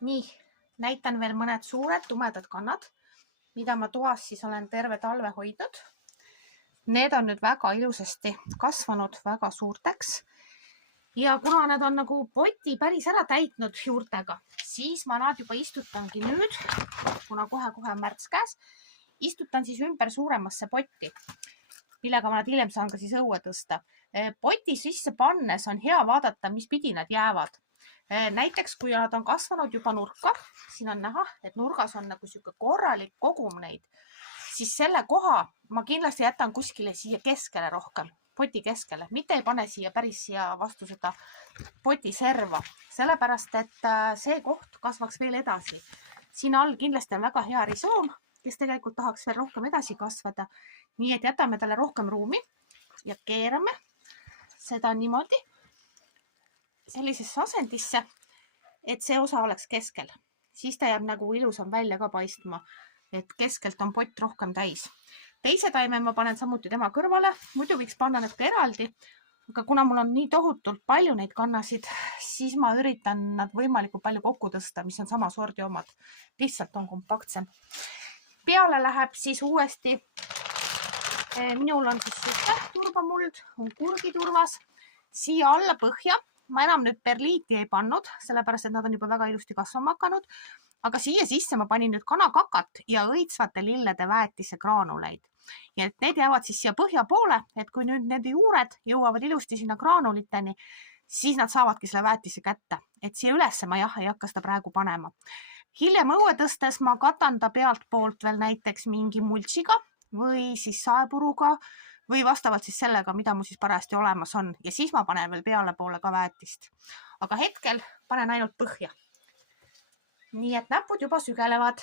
Nii, näitan veel mõned suured tumedad kannad, mida ma toas siis olen terve talve hoidnud. Need on nüüd väga ilusasti kasvanud väga suurteks. Ja kuna need on nagu poti päris ära täitnud juurtega, siis ma nad juba istutangi nüüd, kuna kohe-kohe on märts käes, istutan siis ümber suuremasse potti, millega ma nad hiljem saan ka siis õue tõsta. Poti sisse pannes on hea vaadata, mis pidi nad jäävad. Näiteks, kui nad on kasvanud juba nurka, siin on näha, et nurgas on nagu siuke korralik kogum neid, siis selle koha ma kindlasti jätan kuskile siia keskele rohkem, poti keskele, mitte ei pane siia päris siia vastu seda poti serva, sellepärast, et see koht kasvaks veel edasi. Siin all kindlasti on väga hea risoom, kes tegelikult tahaks veel rohkem edasi kasvada. Nii et jätame talle rohkem ruumi ja keerame seda niimoodi sellisesse asendisse, et see osa oleks keskel. Siis ta jääb nagu ilusam välja ka paistma, et keskelt on pott rohkem täis. Teise taime ma panen samuti tema kõrvale, muidu võiks panna need ka eraldi, aga kuna mul on nii tohutult palju neid kannasid, siis ma üritan nad võimalikult palju kokku tõsta, mis on sama sordi omad. Lihtsalt on kompaktsem. Peale läheb siis uuesti, minul on siis süte turbamuld, on kurgiturvas, siia alla põhja. Ma enam nüüd perliiti ei pannud, sellepärast, et nad on juba väga ilusti kasvama hakanud. Aga siia sisse ma panin nüüd kanakakat ja õitsvate lillede väetise graanuleid. Ja et need jäävad siis siia põhja poole, et kui nüüd nende juured jõuavad ilusti sinna graanuliteni, siis nad saavadki selle väetise kätte. Et siia ülesse ma jah ei hakka seda praegu panema. Hiljem õue tõstes ma katan ta pealt poolt veel näiteks mingi mulčiga või siis saepuruga või vastavalt siis sellega, mida mu siis parajasti olemas on. Ja siis ma panen veel peale poole ka väetist. Aga hetkel panen ainult põhja. Nii et näpud juba sügelevad.